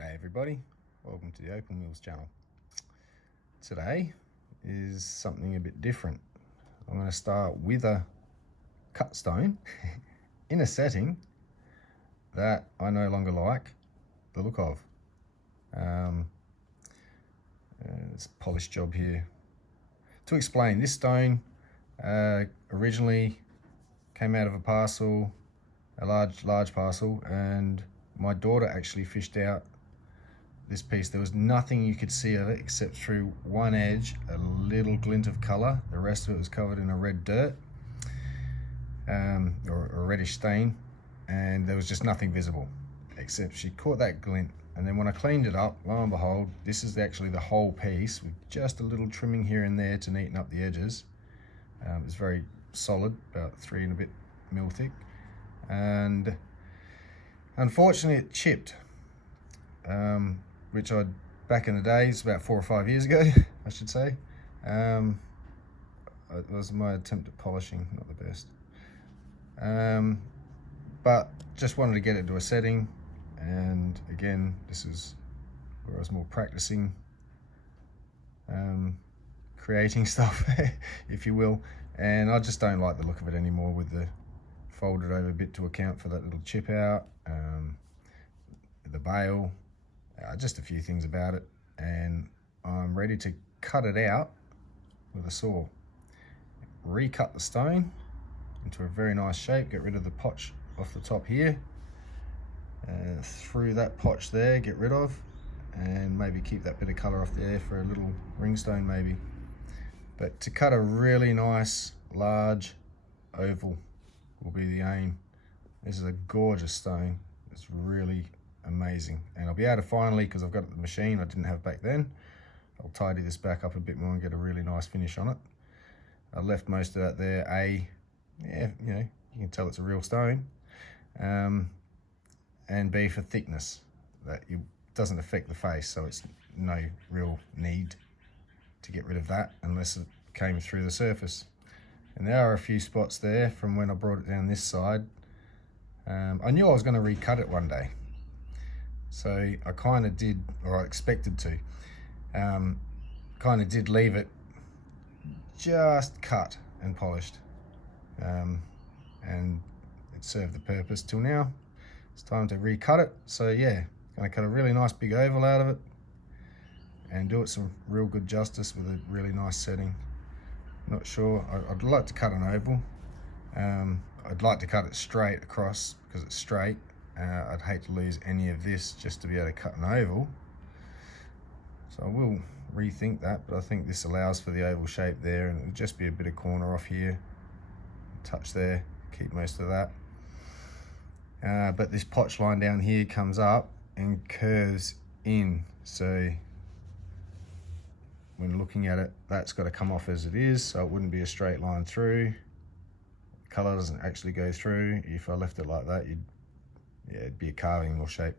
G'day everybody, welcome to the Opal Mills channel. Today is something a bit different. I'm going to start with a cut stone in a setting that I no longer like the look of. It's a polished job here. To explain, this stone originally came out of a parcel, a large parcel, and my daughter actually fished out this piece. There was nothing you could see of it except through one edge, a little glint of color. The rest of it was covered in a red dirt, or a reddish stain, and there was just nothing visible except she caught that glint. And then when I cleaned it up, lo and behold, this is actually the whole piece with just a little trimming here and there to neaten up the edges. It's very solid, about 3 and a bit mil thick, and unfortunately it chipped, which back in the days, about 4 or 5 years ago, I should say, it was my attempt at polishing, not the best. But just wanted to get it to a setting, and again, this is where I was more practicing creating stuff, if you will, and I just don't like the look of it anymore with the folded over bit to account for that little chip out, the bail, just a few things about it, and I'm ready to cut it out with a saw. Recut the stone into a very nice shape, get rid of the potch off the top here, through that potch there, get rid of, and maybe keep that bit of colour off there for a little ring stone maybe. But to cut a really nice large oval will be the aim. This is a gorgeous stone. It's really amazing, and I'll be able to finally, because I've got the machine I didn't have back then, I'll tidy this back up a bit more and get a really nice finish on it. I left most of that there, yeah, you know, you can tell it's a real stone, and B, for thickness, that it doesn't affect the face, so it's no real need to get rid of that unless it came through the surface. And there are a few spots there from when I brought it down this side. I knew I was going to recut it one day, so I kind of did, or I expected to, kind of did leave it just cut and polished, and it served the purpose till now. It's time to recut it. So yeah, going to cut a really nice big oval out of it and do it some real good justice with a really nice setting. Not sure, I'd like to cut an oval. I'd like to cut it straight across because it's straight. I'd hate to lose any of this just to be able to cut an oval. So I will rethink that, but I think this allows for the oval shape there, and it'll just be a bit of corner off here, touch there, keep most of that. But this potch line down here comes up and curves in, so when looking at it, that's got to come off as it is, so it wouldn't be a straight line through. The colour doesn't actually go through. If I left it like that, it'd be a carving or shape,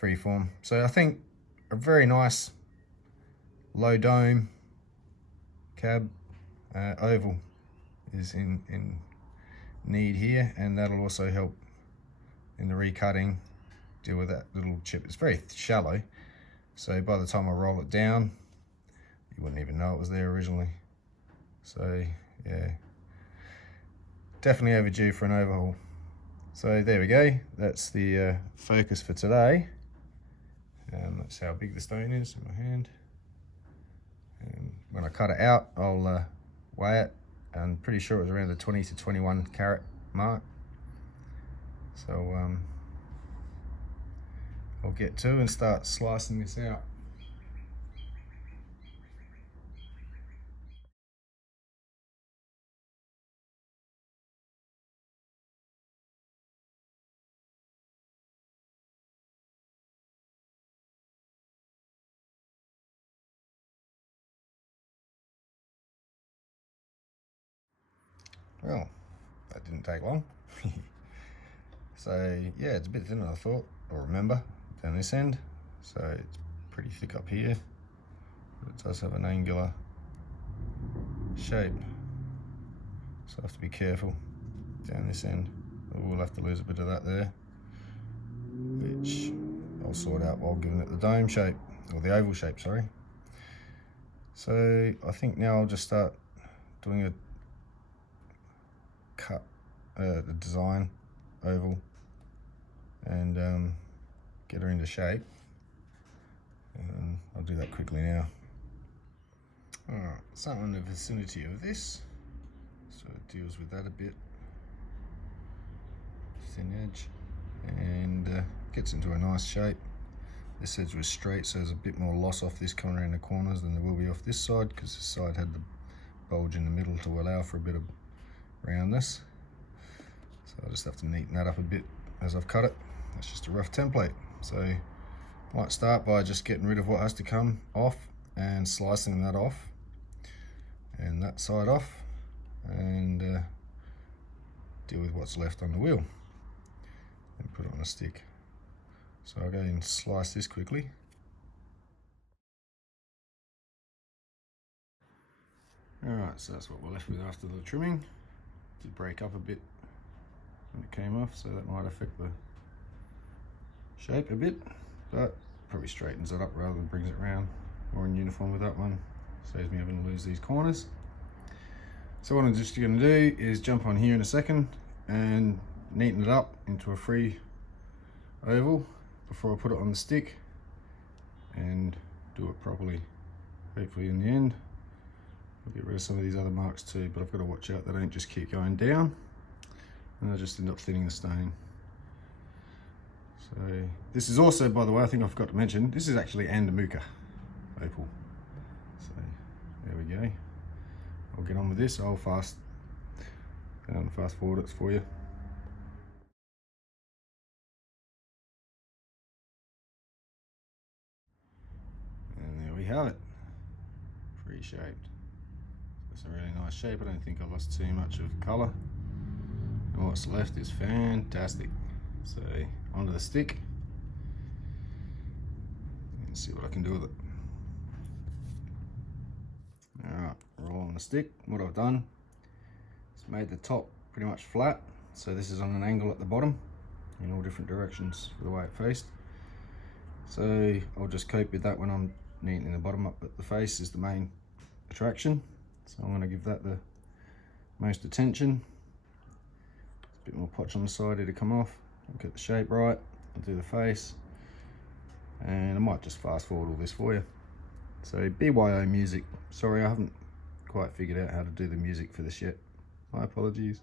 freeform. So I think a very nice low dome cab oval is in need here, and that'll also help in the recutting, deal with that little chip. It's very shallow, so by the time I roll it down, you wouldn't even know it was there originally. So yeah, definitely overdue for an overhaul. So there we go, that's the focus for today. That's how big the stone is in my hand. And when I cut it out, I'll weigh it. I'm pretty sure it was around the 20 to 21 carat mark. So I'll get to and start slicing this out. Well, that didn't take long. So yeah, it's a bit thinner than I thought, or remember, down this end. So it's pretty thick up here, but it does have an angular shape. So I have to be careful down this end. We'll have to lose a bit of that there, which I'll sort out while giving it the dome shape, or the oval shape, sorry. So I think now I'll just start doing a cut, the design oval, and get her into shape. And I'll do that quickly now. Alright, something in the vicinity of this, so it deals with that a bit. Thin edge, and gets into a nice shape. This edge was straight, so there's a bit more loss off this coming around the corners than there will be off this side, because this side had the bulge in the middle to allow for a bit of roundness. So I'll just have to neaten that up a bit as I've cut it. That's just a rough template. So I might start by just getting rid of what has to come off and slicing that off, and that side off, and deal with what's left on the wheel and put it on a stick. So I'll go and slice this quickly. Alright, so that's what we're left with after the trimming. It did break up a bit when it came off, so that might affect the shape a bit, but probably straightens it up rather than brings it round. More in uniform with that one, saves me having to lose these corners. So what I'm just going to do is jump on here in a second and neaten it up into a free oval before I put it on the stick, and do it properly. Hopefully in the end I'll get rid of some of these other marks too, but I've got to watch out they don't just keep going down and I just end up thinning the stain. So this is also, by the way, I think I forgot to mention, this is actually Andamooka Opal. So there we go. I'll get on with this. I'll fast forward it for you. And there we have it, pre-shaped. It's a really nice shape. I don't think I lost too much of colour, and what's left is fantastic. So onto the stick and see what I can do with it. Alright, roll on the stick. What I've done is made the top pretty much flat, so this is on an angle at the bottom in all different directions for the way it faced. So I'll just cope with that when I'm neatening the bottom up, but the face is the main attraction, so I'm going to give that the most attention. A bit more potch on the side here to come off. I'll get the shape right, I'll do the face, and I might just fast forward all this for you. So BYO music. Sorry, I haven't quite figured out how to do the music for this yet. My apologies.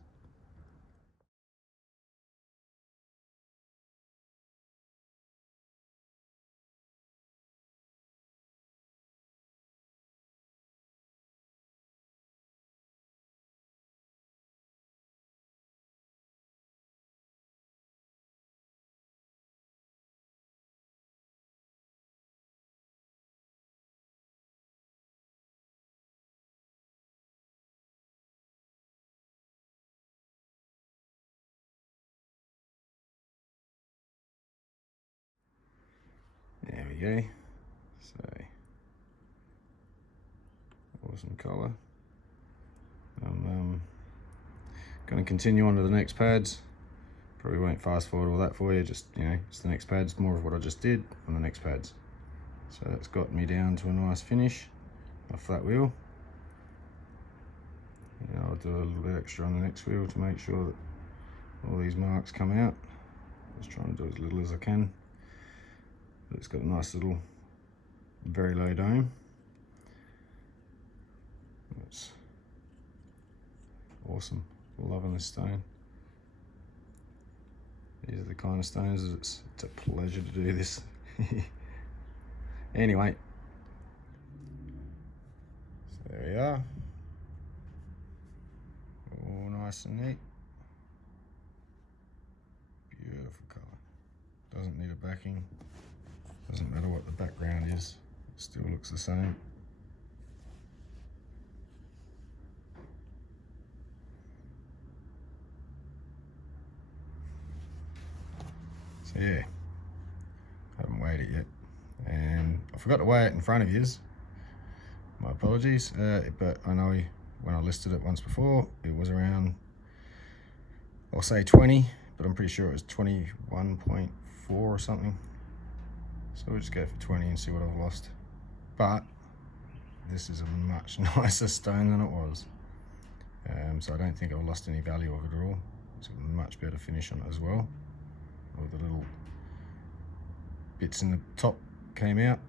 There we go. So awesome colour. I'm going to continue on to the next pads. Probably won't fast forward all that for you, just, you know, it's the next pads, more of what I just did on the next pads. So that's got me down to a nice finish off that wheel. And I'll do a little bit extra on the next wheel to make sure that all these marks come out. Just trying to do as little as I can. But it's got a nice little, very low dome. That's awesome. Loving this stone. These are the kind of stones that it's a pleasure to do this. Anyway, so there we are. All nice and neat. Beautiful colour. Doesn't need a backing. Doesn't matter what the background is. It still looks the same. So yeah, I haven't weighed it yet, and I forgot to weigh it in front of yous. My apologies, but I know when I listed it once before, it was around, I'll say 20, but I'm pretty sure it was 21.4 or something. So we'll just go for 20 and see what I've lost. But this is a much nicer stone than it was. So I don't think I've lost any value of it at all. It's a much better finish on it as well. All the little bits in the top came out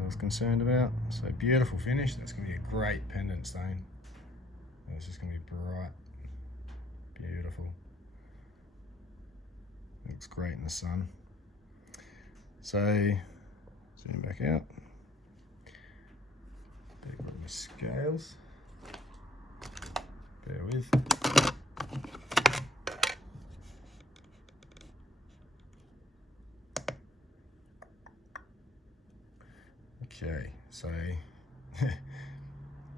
I was concerned about. So beautiful finish. That's going to be a great pendant stone. It's just going to be bright, beautiful. Looks great in the sun. So zoom back out. Better grab my scales. Bear with. Okay, so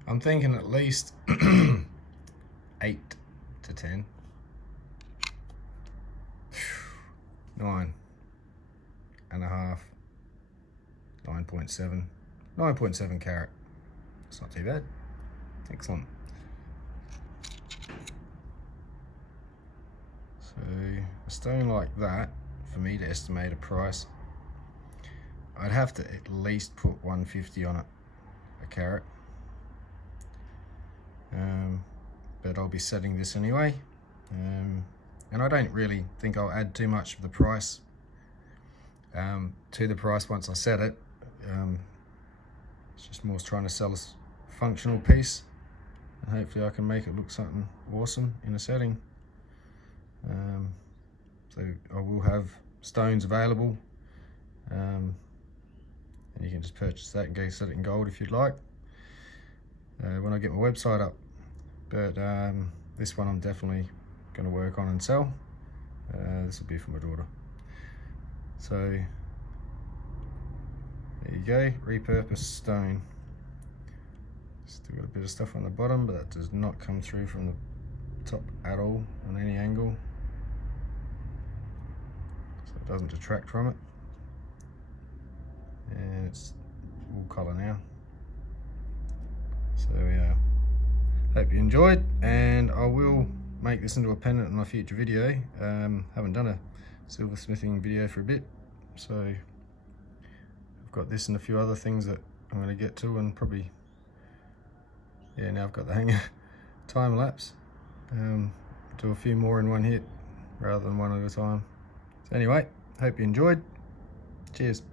I'm thinking at least 8 to 10. 9 and a half. 9.7. 9.7 carat. It's not too bad. Excellent. So a stone like that, for me to estimate a price, I'd have to at least put 150 on it, a carat. But I'll be setting this anyway. And I don't really think I'll add too much of the price to the price once I set it. It's just more trying to sell a functional piece, and hopefully I can make it look something awesome in a setting. So I will have stones available, and you can just purchase that and go set it in gold if you'd like when I get my website up. But this one I'm definitely going to work on and sell. This will be for my daughter. So there you go, repurposed stone. Still got a bit of stuff on the bottom, but that does not come through from the top at all on any angle, so it doesn't detract from it. And it's all colour now. So yeah, hope you enjoyed, and I will make this into a pendant in a future video. Haven't done a silversmithing video for a bit, so I've got this and a few other things that I'm going to get to, and probably, yeah, now I've got the hang of time lapse. Do a few more in one hit rather than one at a time. So anyway, hope you enjoyed. Cheers.